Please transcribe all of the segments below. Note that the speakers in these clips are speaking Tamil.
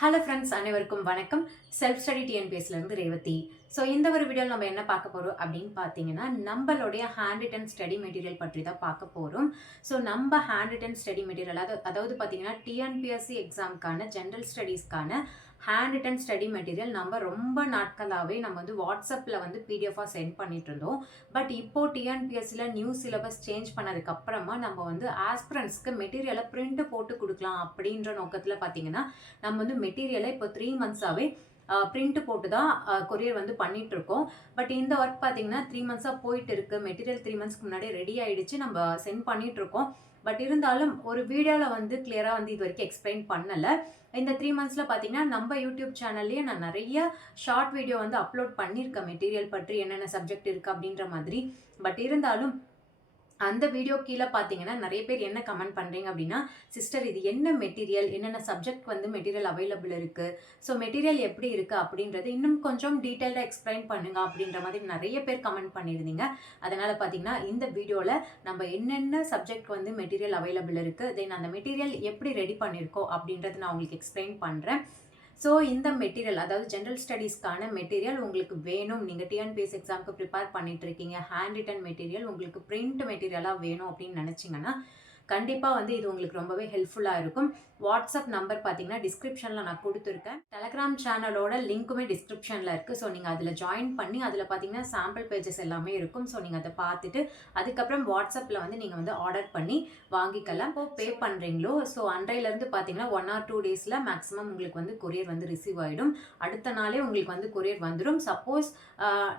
ஹலோ ஃப்ரெண்ட்ஸ், அனைவருக்கும் வணக்கம். செல்ஃப் ஸ்டடி டிஎன்பிஎஸ்லேருந்து ரேவதி. ஸோ இந்த ஒரு வீடியோவில் நம்ம என்ன பார்க்க போகிறோம் அப்படின்னு பார்த்தீங்கன்னா, நம்மளுடைய ஹேண்ட் ரிட்டன் ஸ்டடி மெட்டீரியல் பற்றி தான் பார்க்க போகிறோம். ஸோ நம்ம ஹேண்ட் ரிட்டன் ஸ்டடி மெட்டீரியல் அதாவது பார்த்தீங்கன்னா டிஎன்பிஎஸ்சி எக்ஸாமுக்கான ஜென்ரல் ஸ்டடீஸ்க்கான ஹேண்ட் ரிட்டன் ஸ்டடி மெட்டீரியல் நம்ம ரொம்ப நாட்களாகவே நம்ம வந்து வாட்ஸ்அப்பில் வந்து பிடிஎஃபாக சென்ட் பண்ணிட்டு இருந்தோம். பட் இப்போ டிஎன்பிஎஸ்சியில் நியூ சிலபஸ் சேஞ்ச் பண்ணதுக்கு அப்புறமா நம்ம வந்து ஆஸ்பிரண்ட்ஸ்க்கு மெட்டீரியலை பிரிண்ட் போட்டு கொடுக்கலாம் அப்படின்ற நோக்கத்தில் பார்த்தீங்கன்னா, நம்ம வந்து மெட்டீரியலை இப்போ 3 மந்த்ஸாகவே பிரிண்ட் போட்டு தான் கொரியர் வந்து பண்ணிட்டு இருக்கோம். பட் இந்த ஒர்க் பார்த்தீங்கன்னா 3 மந்த்ஸாக போயிட்டு இருக்கு. மெட்டீரியல் 3 மந்த்ஸ்க்கு முன்னாடி ரெடி ஆயிடுச்சு, நம்ம சென்ட் பண்ணிட்டு இருக்கோம். பட் இருந்தாலும் ஒரு வீடியோவில் வந்து கிளியராக வந்து இது வரைக்கும் எக்ஸ்பிளைன் பண்ணலை. இந்த 3 மந்த்ஸில் பார்த்தீங்கன்னா நம்ம யூடியூப் சேனல்லேயே நான் நிறைய ஷார்ட் வீடியோ வந்து அப்லோட் பண்ணியிருக்கேன், மெட்டீரியல் பற்றி என்னென்ன சப்ஜெக்ட் இருக்குது அப்படின்ற மாதிரி. பட் இருந்தாலும் அந்த வீடியோ கீழே பார்த்தீங்கன்னா நிறைய பேர் என்ன கமெண்ட் பண்ணுறீங்க அப்படின்னா, சிஸ்டர் இது என்ன மெட்டீரியல், என்னென்ன சப்ஜெக்ட் வந்து மெட்டீரியல் அவைலபிள் இருக்குது, ஸோ மெட்டீரியல் எப்படி இருக்குது அப்படின்றது இன்னும் கொஞ்சம் டீட்டெயில்டாக எக்ஸ்பிளைன் பண்ணுங்க அப்படின்ற மாதிரி நிறைய பேர் கமெண்ட் பண்ணியிருந்தீங்க. அதனால் பார்த்தீங்கன்னா இந்த வீடியோவில் நம்ம என்னென்ன சப்ஜெக்ட் வந்து மெட்டீரியல் அவைலபிள் இருக்குது, தென் அந்த மெட்டீரியல் எப்படி ரெடி பண்ணியிருக்கோம் அப்படின்றது நான் உங்களுக்கு எக்ஸ்பிளைன் பண்ணுறேன். ஸோ இந்த மெட்டீரியல் அதாவது ஜென்ரல் ஸ்டடீஸ்க்கான மெட்டீரியல் உங்களுக்கு வேணும், நீங்கள் டிஎன்பிஎஸ்சி எக்ஸாமுக்கு ப்ரிப்பேர் பண்ணிட்டு இருக்கீங்க, ஹேண்ட் ரிட்டன் மெட்டீரியல் உங்களுக்கு பிரிண்ட் மெட்டீரியலாக வேணும் அப்படின்னு நினச்சிங்கன்னா கண்டிப்பாக வந்து இது உங்களுக்கு ரொம்பவே ஹெல்ப்ஃபுல்லாக இருக்கும். வாட்ஸ்அப் நம்பர் பார்த்தீங்கன்னா டிஸ்கிரிப்ஷனில் நான் கொடுத்துருக்கேன். டெலகிராம் சேனலோட லிங்க்குமே டிஸ்கிரிப்ஷனில் இருக்குது. ஸோ நீங்கள் அதில் ஜாயின் பண்ணி அதில் பார்த்தீங்கன்னா சாம்பிள் பேஜஸ் எல்லாமே இருக்கும். ஸோ நீங்கள் அதை பார்த்துட்டு அதுக்கப்புறம் வாட்ஸ்அப்பில் வந்து நீங்கள் வந்து ஆர்டர் பண்ணி வாங்கிக்கலாம். இப்போ பே பண்ணுறீங்களோ ஸோ அன்றையிலேருந்து பார்த்தீங்கன்னா 1 or 2 டேஸில் மேக்ஸிமம் உங்களுக்கு வந்து கொரியர் வந்து ரிசீவ் ஆகிடும். அடுத்த நாளே உங்களுக்கு வந்து கொரியர் வந்துடும். சப்போஸ்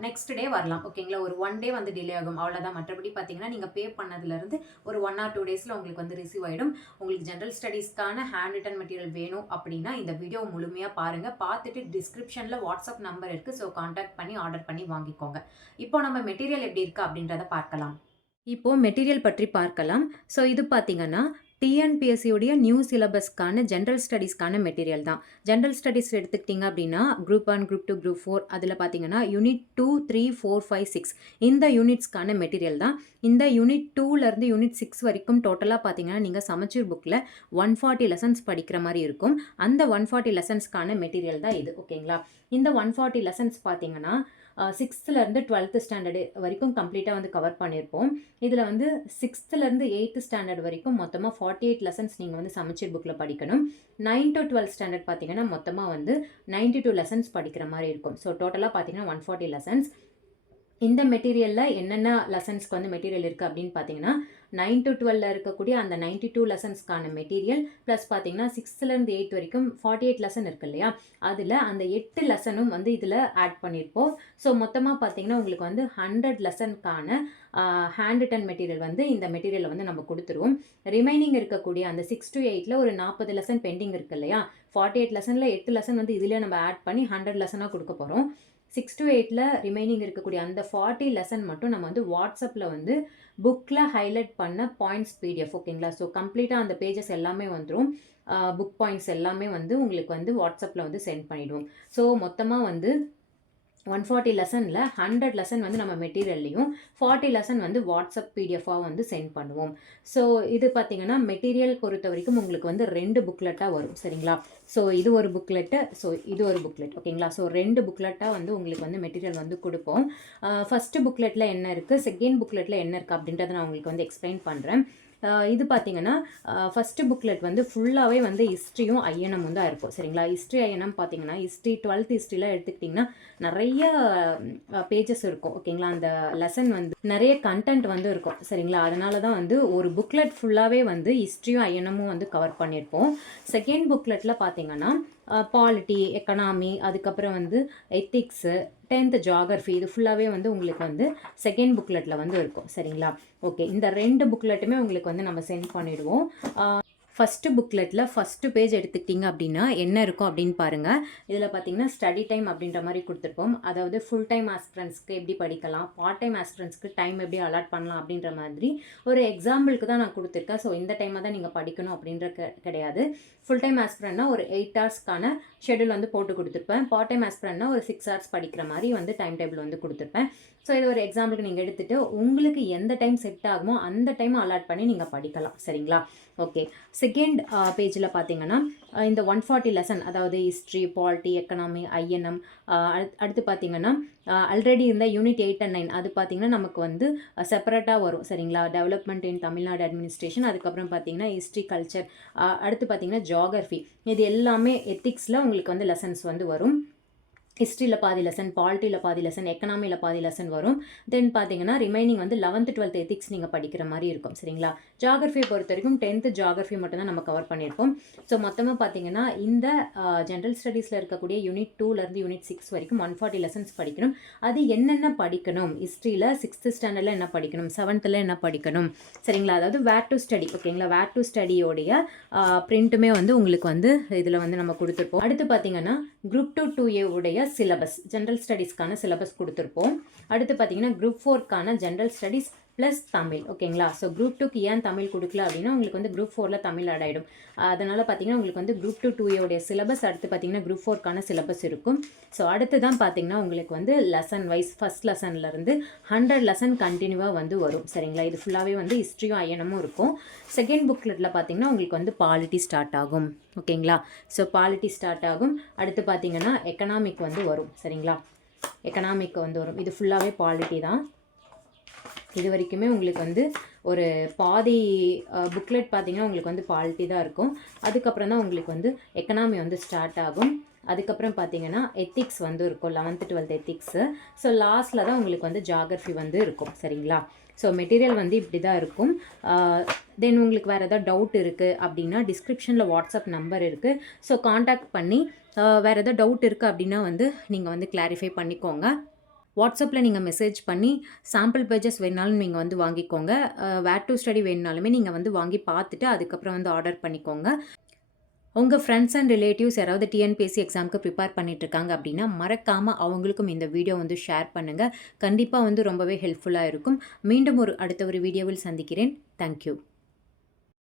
நெக்ஸ்ட் டே வரலாம், ஓகேங்களா. ஒரு 1 டே வந்து டிலே ஆகும், அவ்வளோதான். மற்றபடி பார்த்தீங்கன்னா நீங்கள் பே பண்ணதுலேருந்து ஒரு 1 or 2 டேஸில் உங்களுக்கு வந்து ரிசீவ் ஆகிடும். உங்களுக்கு ஜென்ரல் ஸ்டடீஸ்க்கான ஹேண்ட் ரிட்டன் மெட்டீரியல் வேணும் அப்படின்னா இந்த வீடியோ முழுமையாக பாருங்கள். பார்த்துட்டு டிஸ்கிரிப்ஷனில் வாட்ஸ்அப் நம்பர் இருக்குது, ஸோ கான்டாக்ட் பண்ணி ஆர்டர் பண்ணி வாங்கிக்கோங்க. இப்போ நம்ம மெட்டீரியல் எப்படி இருக்குது அப்படின்றத பார்க்கலாம். இப்போ மெட்டீரியல் பற்றி பார்க்கலாம். ஸோ இது பார்த்தீங்கன்னா டிஎன்பிஎஸ்சியோடைய நியூ சிலபஸ்க்கான ஜென்ரல் ஸ்டடீஸ்க்கான மெட்டீரியல் தான். ஜென்ரல் ஸ்டடீஸ் எடுத்துக்கிட்டிங்க அப்படின்னா குரூப் 1, குரூப் 2, குரூப் 4 அதில் பார்த்தீங்கன்னா யூனிட் 2, 3, 4, 5, 6 இந்த யூனிட்ஸ்க்கான மெட்டீரியல் தான். இந்த யூனிட் 2லேருந்து யூனிட் 6 வரைக்கும் டோட்டலாக பார்த்தீங்கன்னா நீங்கள் சமச்சீர் புக்கில் 140 லெசன்ஸ் படிக்கிற மாதிரி இருக்கும். அந்த 140 லெசன்ஸ்க்கான மெட்டீரியல் தான் இது, ஓகேங்களா. இந்த 140 லெசன்ஸ் பார்த்தீங்கன்னா 6th-லேருந்து 12th ஸ்டாண்டர்டு வரைக்கும் கம்ப்ளீட்டாக வந்து கவர் பண்ணியிருப்போம். இதில் வந்து 6th-லேருந்து 8th ஸ்டாண்டர்ட் வரைக்கும் மொத்தமாக 48 லெசன்ஸ் நீங்கள் வந்து சமச்சீர் புக்கில் படிக்கணும். 9 to 12 ஸ்டாண்டர்ட் பார்த்தீங்கன்னா மொத்தமாக வந்து 92 லெசன்ஸ் படிக்கிற மாதிரி இருக்கும். ஸோ டோட்டலாக பார்த்தீங்கன்னா 140 லெசன்ஸ். இந்த மெட்டீரியலில் என்னென்ன லெசன்ஸ்க்கு வந்து மெட்டீரியல் இருக்குது அப்படின்னு பார்த்தீங்கன்னா 9 to 12 இருக்கக்கூடிய அந்த 92 லெசன்ஸ்க்கான மெட்டீரியல் ப்ளஸ் பார்த்தீங்கன்னா 6th-லேருந்து 8th வரைக்கும் 48 லெசன் இருக்கு இல்லையா, அதில் அந்த 8 லெசனும் வந்து இதில் ஆட் பண்ணியிருப்போம். ஸோ மொத்தமாக பார்த்தீங்கன்னா உங்களுக்கு வந்து 100 லெசனுக்கான ஹேண்ட் ரிட்டன் மெட்டீரியல் வந்து இந்த மெட்டீரியலை வந்து நம்ம கொடுத்துருவோம். ரிமைனிங் இருக்கக்கூடிய அந்த 6 to 8ல் ஒரு 40 லெசன் பெண்டிங் இருக்கு இல்லையா, 48 லெசனில் 8 லெசன் வந்து இதிலே நம்ம ஆட் பண்ணி 100 லெசனாக கொடுக்க போகிறோம். 6 to 8ல் ரிமைனிங் இருக்கக்கூடிய அந்த 40 லெசன் மட்டும் நம்ம வந்து வாட்ஸ்அப்பில் வந்து புக்கில் ஹைலைட் பண்ண பாயிண்ட்ஸ் பிடிஎஃப், ஓகேங்களா. ஸோ கம்ப்ளீட்டாக அந்த பேஜஸ் எல்லாமே வந்துடும். புக் பாயிண்ட்ஸ் எல்லாமே வந்து உங்களுக்கு வந்து வாட்ஸ்அப்பில் வந்து சென்ட் பண்ணிவிடுவோம். ஸோ மொத்தமாக வந்து 140 லெசனில் 100 லெசன் வந்து நம்ம மெட்டீரியல்லையும் 40 லெசன் வந்து வாட்ஸ்அப் பிடிஎஃபாக வந்து சென்ட் பண்ணுவோம். ஸோ இது பார்த்திங்கன்னா மெட்டீரியல் பொறுத்த வரைக்கும் உங்களுக்கு வந்து 2 புக்லெட்டாக வரும், சரிங்களா. ஸோ இது ஒரு புக்லெட்டு, ஸோ இது ஒரு புக்லெட், ஓகேங்களா. ஸோ 2 புக்லெட்டாக வந்து உங்களுக்கு வந்து மெட்டீரியல் வந்து கொடுப்போம். ஃபஸ்ட்டு புக்லெட்டில் என்ன இருக்குது, செகண்ட் புக்லெட்டில் என்ன இருக்குது அப்படின்றத நான் உங்களுக்கு வந்து எக்ஸ்பிளைன் பண்ணுறேன். இது பார்த்தீங்கன்னா ஃபஸ்ட்டு புக்லெட் வந்து ஃபுல்லாகவே வந்து ஹிஸ்ட்ரியும் ஐஎன்எம் தான் இருக்கும், சரிங்களா. ஹிஸ்ட்ரி ஐஎன்எம் பார்த்தீங்கன்னா ஹிஸ்ட்ரி 12th ஹிஸ்ட்ரியில் எடுத்துக்கிட்டிங்கன்னா நிறைய பேஜஸ் இருக்கும், ஓகேங்களா. அந்த லெசன் வந்து நிறைய கண்டென்ட் வந்து இருக்கும், சரிங்களா. அதனால தான் வந்து ஒரு புக்லெட் ஃபுல்லாகவே வந்து ஹிஸ்ட்ரியும் ஐஎன்எம்மும் வந்து கவர் பண்ணியிருப்போம். செகண்ட் புக்லெட்டில் பார்த்தீங்கன்னா பாலிட்டி, எக்கனாமி, அதுக்கப்புறம் வந்து எத்திக்ஸு, 10th ஜியாகிரஃபி, இது ஃபுல்லாகவே வந்து உங்களுக்கு வந்து செகண்ட் புக்லெட்டில் வந்து இருக்கும், சரிங்களா. ஓகே, இந்த 2 புக்லெட்டுமே உங்களுக்கு வந்து நம்ம சென்ட் பண்ணிவிடுவோம். ஃபஸ்ட்டு புக்லெட்டில் ஃபஸ்ட்டு பேஜ் எடுத்துக்கிட்டிங்க அப்படின்னா என்ன இருக்கும் அப்படின்னு பாருங்கள். இதில் பார்த்தீங்கன்னா ஸ்டடி டைம் அப்படின்ற மாதிரி கொடுத்துருப்போம். அதாவது ஃபுல் டைம் ஆஸ்பிரண்ட்ஸ்க்கு எப்படி படிக்கலாம், பார்ட் டைம் ஆஸ்பிரண்ட்ஸ்க்கு டைம் எப்படி அலாட் பண்ணலாம் அப்படின்ற மாதிரி ஒரு எக்ஸாம்பிளுக்கு தான் நான் கொடுத்துருக்கேன். ஸோ இந்த டைமாக தான் நீங்கள் படிக்கணும் அப்படின்ற கிடையாது. ஃபுல் டைம் ஆஸ்பிரண்ட்னா ஒரு 8 ஹவர்ஸ்க்கான ஷெடியூல் வந்து போட்டு கொடுத்துருப்பேன். பார்ட் டைம் ஆஸ்பிரண்ட்னா ஒரு 6 ஹவர்ஸ் படிக்கிற மாதிரி வந்து டைம் டேபிள் வந்து கொடுத்துருப்பேன். ஸோ இது ஒரு எக்ஸாம்பிளுக்கு நீங்கள் எடுத்துகிட்டு உங்களுக்கு எந்த டைம் செட் ஆகுமோ அந்த டைம் அலாட் பண்ணி நீங்கள் படிக்கலாம், சரிங்களா. ஓகே, செகண்ட் பேஜில் பார்த்தீங்கன்னா இந்த 140 லெசன் அதாவது ஹிஸ்ட்ரி, பாலிட்டி, எக்கனாமி, ஐஎன்எம், அடுத்து பார்த்தீங்கன்னா ஆல்ரெடி இருந்த யூனிட் 8 and 9 அது பார்த்தீங்கன்னா நமக்கு வந்து செப்பரேட்டாக வரும் சரிங்களா. டெவலப்மெண்ட் இன் தமிழ்நாடு அட்மினிஸ்ட்ரேஷன், அதுக்கப்புறம் பார்த்தீங்கன்னா ஹிஸ்ட்ரி, கல்ச்சர், அடுத்து பார்த்தீங்கன்னா ஜியாகிரஃபி, இது எல்லாமே எத்திக்ஸில் உங்களுக்கு வந்து லெசன்ஸ் வந்து வரும். ஹிஸ்ட்ரியில் பாதி லெசன், பாலிட்டியில் பாதி லெசன், எக்கனாமியில் பாதி லெசன் வரும். தென் பார்த்தீங்கன்னா ரிமைனிங் வந்து 11th 12th எத்திக்ஸ் நீங்கள் படிக்கிற மாதிரி இருக்கும் சரிங்களா. ஜியாகிரஃபியை பொறுத்த வரைக்கும் 10th ஜியாகிரஃபி மட்டும்தான் நம்ம கவர் பண்ணியிருப்போம். ஸோ மொத்தமாக பார்த்தீங்கன்னா இந்த ஜென்ரல் ஸ்டடீஸில் இருக்கக்கூடிய யூனிட் 2லேருந்து யூனிட் 6 வரைக்கும் 140 லெசன்ஸ் படிக்கணும். அது என்னென்ன படிக்கணும், ஹிஸ்ட்ரியில் 6th ஸ்டாண்டர்டில் என்ன படிக்கணும், 7th என்ன படிக்கணும் சரிங்களா. அதாவது வேர் டு ஸ்டடி ஓகேங்களா. வேர் டு ஸ்டடியோடைய பிரிண்ட்டுமே வந்து உங்களுக்கு வந்து இதில் வந்து நம்ம கொடுத்துருப்போம். அடுத்து பார்த்தீங்கன்னா குரூப் 2 2A உடைய சிலபஸ், ஜென்ரல் ஸ்டடீஸ்க்கான சிலபஸ் கொடுத்துருப்போம். அடுத்து பார்த்தீங்கன்னா குரூப் 4க்கான ஜென்ரல் ஸ்டடீஸ் ப்ளஸ் தமிழ் ஓகேங்களா. ஸோ குரூப் 2க்கு ஏன் தமிழ் கொடுக்கல அப்படின்னா உங்களுக்கு வந்து குரூப் 4ல் தமிழ் ஆட் ஆகிடும். அதனால் பார்த்தீங்கன்னா உங்களுக்கு வந்து குரூப் 2 2A உடைய சிலபஸ், அடுத்து பார்த்தீங்கன்னா குரூப் 4க்கான சிலபஸ் இருக்கும். ஸோ அடுத்து தான் பார்த்தீங்கன்னா உங்களுக்கு வந்து லெசன் வைஸ் ஃபஸ்ட் லெசன்லேருந்து 100 லெசன் கண்டினியூவாக வந்து வரும் சரிங்களா. இது ஃபுல்லாகவே வந்து ஹிஸ்ட்ரியும் ஐஎன்எம்மும் இருக்கும். செகண்ட் புக்லெட்டில் பார்த்தீங்கன்னா உங்களுக்கு வந்து பாலிட்டி ஸ்டார்ட் ஆகும் ஓகேங்களா. ஸோ பாலிட்டி ஸ்டார்ட் ஆகும். அடுத்து பார்த்தீங்கன்னா எக்கனாமிக் வந்து வரும் சரிங்களா. எக்கனாமிக் வந்து வரும். இது ஃபுல்லாகவே பாலிட்டி தான். இது வரைக்குமே உங்களுக்கு வந்து ஒரு பாதி புக்லெட் பார்த்தீங்கன்னா உங்களுக்கு வந்து பாலிட்டி தான் இருக்கும். அதுக்கப்புறம் தான் உங்களுக்கு வந்து எக்கனாமி வந்து ஸ்டார்ட் ஆகும். அதுக்கப்புறம் பார்த்தீங்கன்னா எத்திக்ஸ் வந்து இருக்கும், 11th 12th எத்திக்ஸு. ஸோ லாஸ்ட்டில் தான் உங்களுக்கு வந்து ஜியாகிரஃபி வந்து இருக்கும் சரிங்களா. ஸோ மெட்டீரியல் வந்து இப்படி தான் இருக்கும். தென் உங்களுக்கு வேறு ஏதாவது டவுட் இருக்குது அப்படின்னா டிஸ்கிரிப்ஷனில் வாட்ஸ்அப் நம்பர் இருக்குது. ஸோ காண்டாக்ட் பண்ணி வேறு ஏதாவது டவுட் இருக்குது அப்படின்னா வந்து நீங்கள் வந்து கிளாரிஃபை பண்ணிக்கோங்க. வாட்ஸ்அப்பில் நீங்கள் மெசேஜ் பண்ணி சாம்பிள் பேஜஸ் வேணுனாலும் நீங்கள் வந்து வாங்கிக்கோங்க. வேர் டு ஸ்டடி வேணுனாலுமே நீங்கள் வந்து வாங்கி பார்த்துட்டு அதுக்கப்புறம் வந்து ஆர்டர் பண்ணிக்கோங்க. உங்கள் ஃப்ரெண்ட்ஸ் அண்ட் ரிலேட்டிவ்ஸ் யாராவது டிஎன்பிஎஸ்சி எக்ஸாமுக்கு ப்ரிப்பேர் பண்ணிகிட்ருக்காங்க அப்படின்னா மறக்காமல் அவங்களுக்கும் இந்த வீடியோ வந்து ஷேர் பண்ணுங்கள். கண்டிப்பாக வந்து ரொம்பவே ஹெல்ப்ஃபுல்லாக இருக்கும். மீண்டும் அடுத்த ஒரு வீடியோவில் சந்திக்கிறேன். தேங்க்யூ.